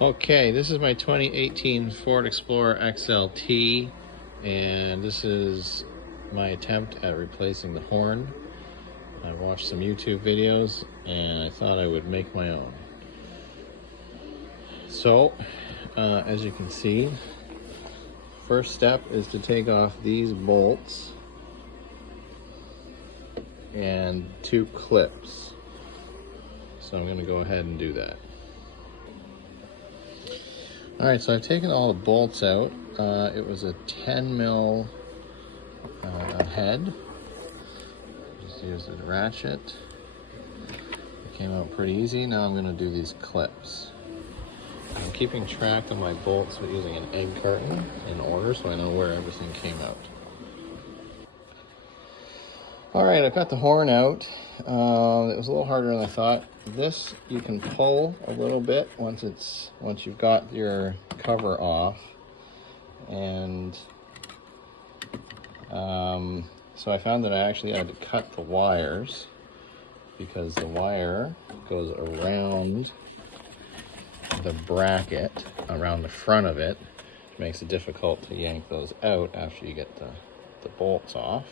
Okay, this is my 2018 Ford Explorer XLT, and this is my attempt at replacing the horn. I watched some YouTube videos and I thought I would make my own. So, as you can see, first step is to take off these bolts and 2 clips. So I'm going to go ahead and do that. Alright, so I've taken all the bolts out. It was a 10 mil head. Just used a ratchet. It came out pretty easy. Now I'm going to do these clips. I'm keeping track of my bolts using an egg carton in order so I know where everything came out. Alright, I've got the horn out. It was a little harder than I thought. This you can pull a little bit once you've got your cover off, and so I found that I actually had to cut the wires because the wire goes around the bracket, around the front of it, which makes it difficult to yank those out after you get the bolts off.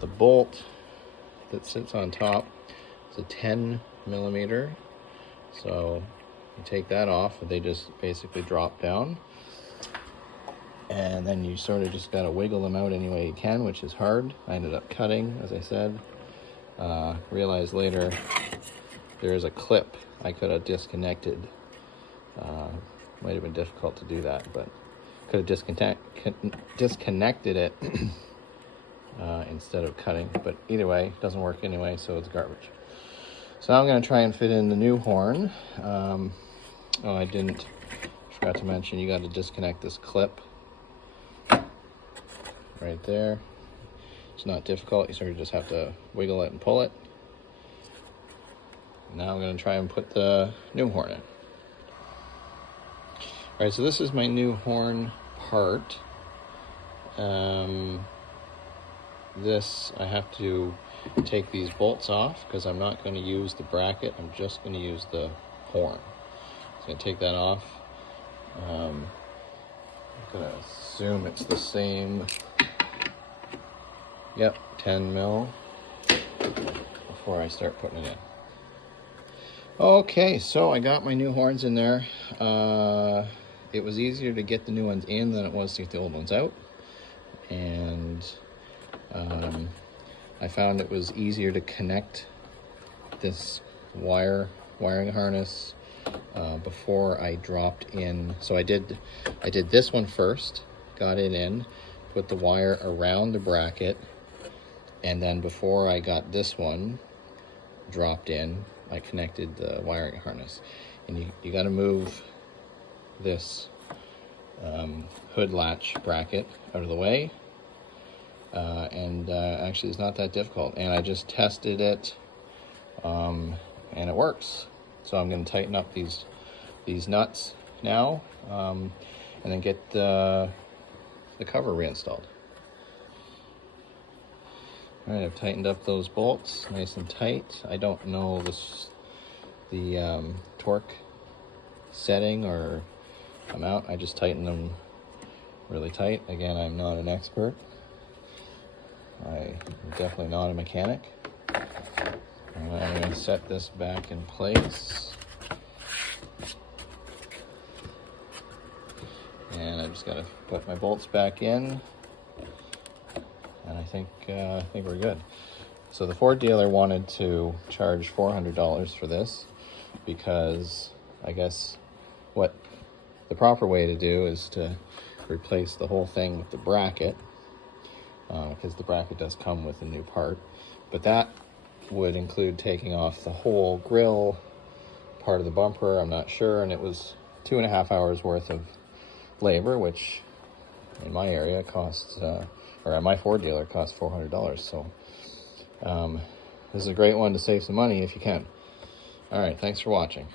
The bolt that sits on top is a 10 millimeter, so you take that off and they just basically drop down, and then you sort of just got to wiggle them out any way you can, which is hard. I ended up cutting, as I said. Realized later there is a clip I could have disconnected. Might have been difficult to do that, but could have disconnected it instead of cutting, but either way, it doesn't work anyway, so it's garbage. So now I'm going to try and fit in the new horn. Oh, I forgot to mention, you got to disconnect this clip right there. It's not difficult, you sort of just have to wiggle it and pull it. Now I'm going to try and put the new horn in. Alright, so this is my new horn part. This, I have to take these bolts off because I'm not going to use the bracket, I'm just going to use the horn. So I'm going to take that off. I'm going to assume it's the same, yep, 10 mil before I start putting it in. Okay, so I got my new horns in there. It was easier to get the new ones in than it was to get the old ones out. And I found it was easier to connect this wiring harness before I dropped in. So I did this one first, got it in, put the wire around the bracket, and then before I got this one dropped in, I connected the wiring harness. And you got to move this hood latch bracket out of the way. Actually it's not that difficult, and I just tested it and it works. So I'm going to tighten up these nuts now and then get the cover reinstalled. Alright, I've tightened up those bolts nice and tight. I don't know the torque setting or amount. I just tighten them really tight. Again, I'm not an expert. I'm definitely not a mechanic. I'm going to set this back in place. And I just got to put my bolts back in. And I think we're good. So the Ford dealer wanted to charge $400 for this because I guess what the proper way to do is to replace the whole thing with the bracket, because the bracket does come with a new part, but that would include taking off the whole grill, part of the bumper, I'm not sure, and it was 2.5 hours worth of labor, which in my area costs, or at my Ford dealer costs $400, so this is a great one to save some money if you can. Alright, thanks for watching.